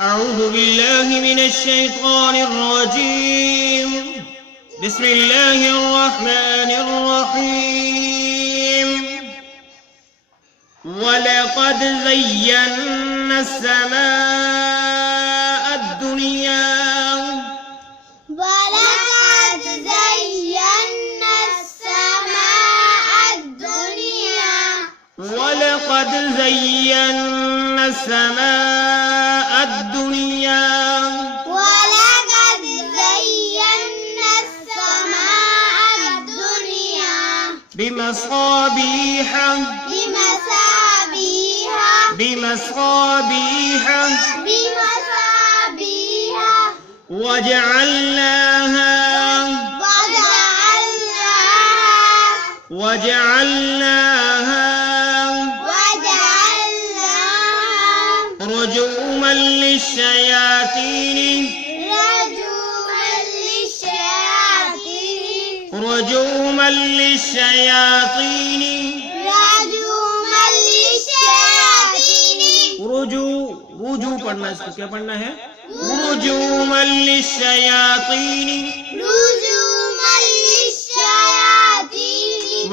أعوذ بالله من الشيطان الرجيم. بسم الله الرحمن الرحيم. ولقد زينا السماء الدنيا ولقد زينا السماء الدنيا ولقد زينا السماء الدنيا ولقد زينا السماء الدنيا بمصابيح بمصابيح وجعلناها رجوما للشياطين رجو پڑھنا، اس کو کیا پڑھنا ہے؟ رجوما للشیاطین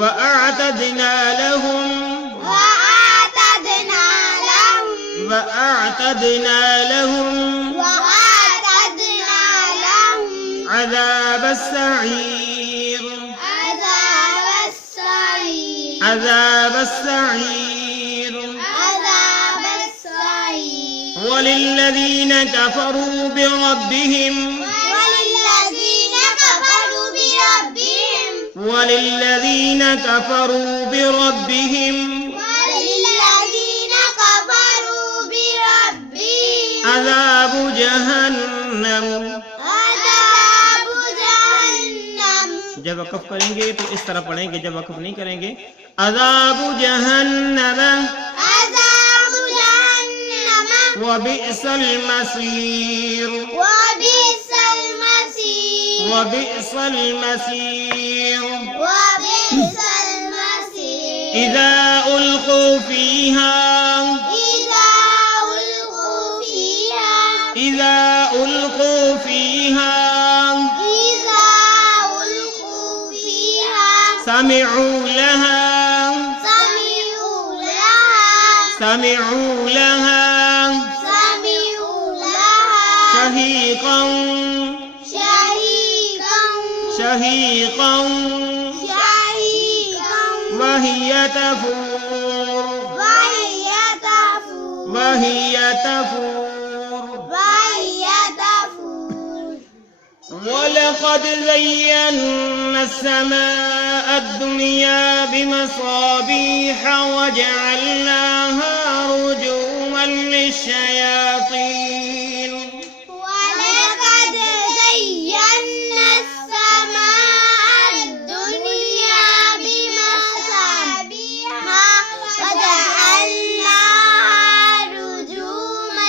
وأعتدنا لهم عذاب السعير وللذين كفروا بربهم عذاب جہنم. جب وقف کریں گے تو اس طرح پڑھیں گے، جب وقف نہیں کریں گے عذاب جہنم وبئس المصير. إذا ألقوا فيها سمعوا لها شهيقا وهي تفور. ولقد زينا السماء الدنيا بمصابيح وجعلناها رجوما للشياطين. ولقد زينا السماء الدنيا بمصابيح وجعلناها رجوما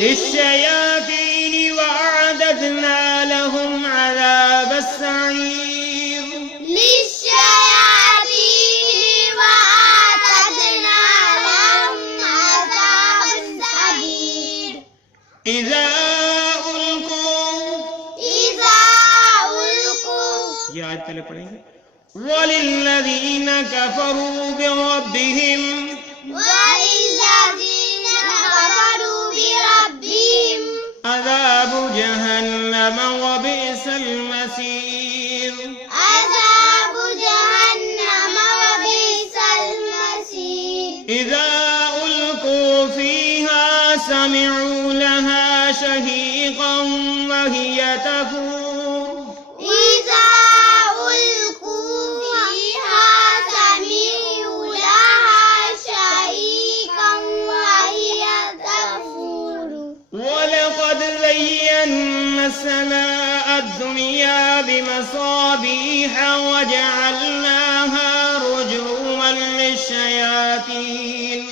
للشياطين وأعددنا لهم عذاب السعير. إذا ألقوا یہ آیت پہلے پڑھیں گے. وللذين كفروا بربهم عذاب جهنم وبئس المصير. إذا ألقوا فيها سمعوا لها شهيقا وهي تفور. ولقد زينا السماء الدنيا بمصابيح وجعلناها رجوما للشياطين.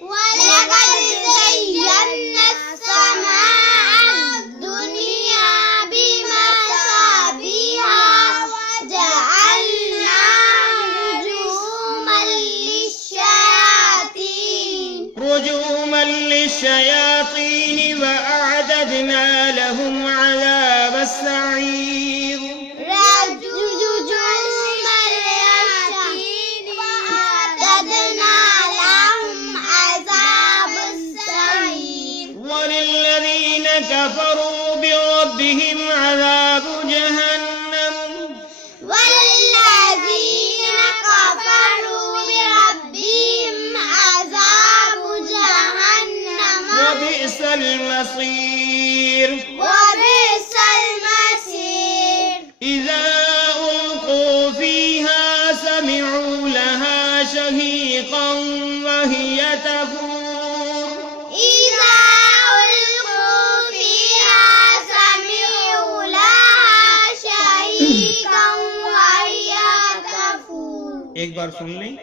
ولقد زينا السماء الدنيا بمصابيح وجعلناها رجوما للشياطين. للشياطين وأعتدنا لهم عذاب السعير وللذين كفروا بربهم عذاب جهنم وبئس المصير إذا ألقوا فيها سمعوا لها شهيقا وهي تفور ایک بار سن لیں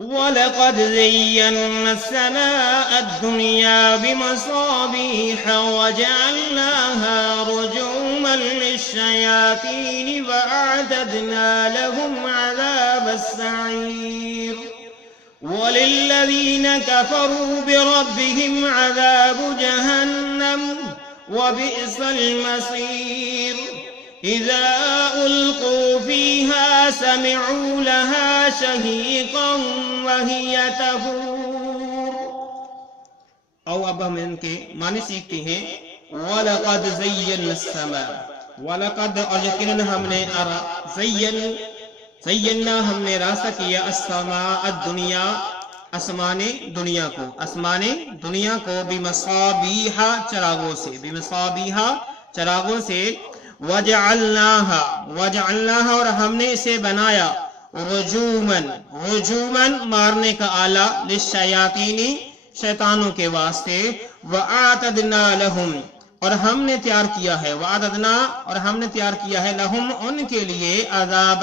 وَلَقَدْ زَيَّنَّا السَّمَاءَ الدُّنْيَا بِمَصَابِيحَ وَجَعَلْنَاهَا رُجُومًا لِلشَّيَاطِينِ وَأَعْتَدْنَا لَهُمْ عَذَابَ السَّعِيرِ وَلِلَّذِينَ كَفَرُوا بِرَبِّهِمْ عَذَابُ جَهَنَّمَ وَبِئْسَ الْمَصِيرُ إذا ألقوا فيها سمعوا لها شهيقا وهي تفور. او اب ہم ان کے معنی سیکھتے ہیں. وَلَقَدْ زَيَّنَّا السَّمَاءَ وَلَقَدْ اور یقیناً ہم نے زینا ہم نے راستہ کیا السماء الدنیا آسمان دنیا کو بمصابیح چراغوں سے وجعلناها اور ہم نے اسے بنایا رجومن مارنے کا آلہ للشیاطین شیطانوں کے واسطے وَأَعْتَدْنَا لَهُمْ اور ہم نے تیار کیا ہے لہم ان کے لیے عذاب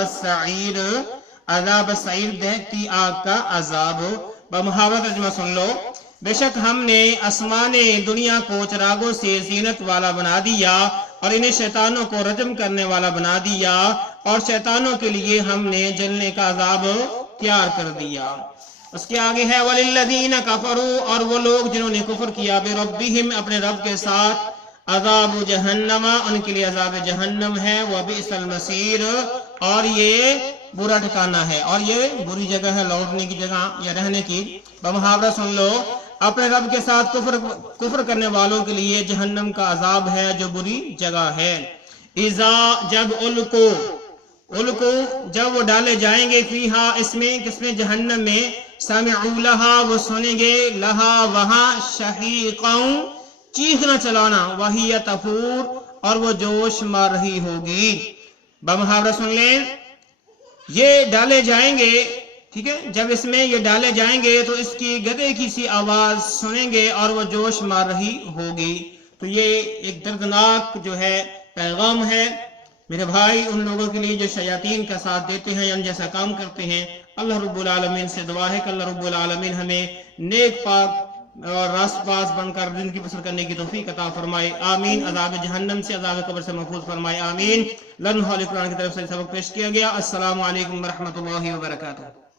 السعیر دہتی آگ کا عذاب. بمحاورہ ترجمہ سن لو. بے شک ہم نے آسمان دنیا کو چراغوں سے زینت والا بنا دیا اور انہیں شیطانوں کو رجم کرنے والا بنا دیا اور شیطانوں کے لیے ہم نے جلنے کا عذاب تیار کر دیا. اس کے آگے ہے وَلِلَّذِينَ كَفَرُوا اور وہ لوگ جنہوں نے کفر کیا بِرَبِّهِمْ اپنے رب کے ساتھ عذاب جہنم ان کے لیے عذاب جہنم ہے وَبِئْسَ الْمَصِيرُ اور یہ برا ٹھکانہ ہے اور یہ بری جگہ ہے لوٹنے کی جگہ یا رہنے کی. بمحاورہ سن لو. اپنے رب کے ساتھ کفر کرنے والوں کے لیے جہنم کا عذاب ہے جو بری جگہ ہے. اذا جب جب وہ ڈالے جائیں گے فیہا اس میں جہنم میں سمعوا لہا وہ سنیں گے لہا وہاں شہیقا چیخنا چلانا وہی تفور اور وہ جوش مار رہی ہوگی. بمحاورہ سن لیں. یہ ڈالے جائیں گے ٹھیک ہے. جب اس میں یہ ڈالے جائیں گے تو اس کی گدے کی سی آواز سنیں گے اور وہ جوش مار رہی ہوگی. تو یہ ایک دردناک جو ہے پیغام ہے میرے بھائی ان لوگوں کے لیے جو شیاطین کا ساتھ دیتے ہیں ان جیسا کام کرتے ہیں. اللہ رب العالمین سے دعا ہے کہ اللہ رب العالمین ہمیں نیک پاک اور راست باز بن کر زندگی بسر کرنے کی توفیق عطا فرمائے. آمین. عذاب جہنم سے عذاب قبر سے محفوظ فرمائے. آمین. لن حال قرآن کی طرف سے سبق پیش کیا گیا. السلام علیکم ورحمۃ اللہ وبرکاتہ.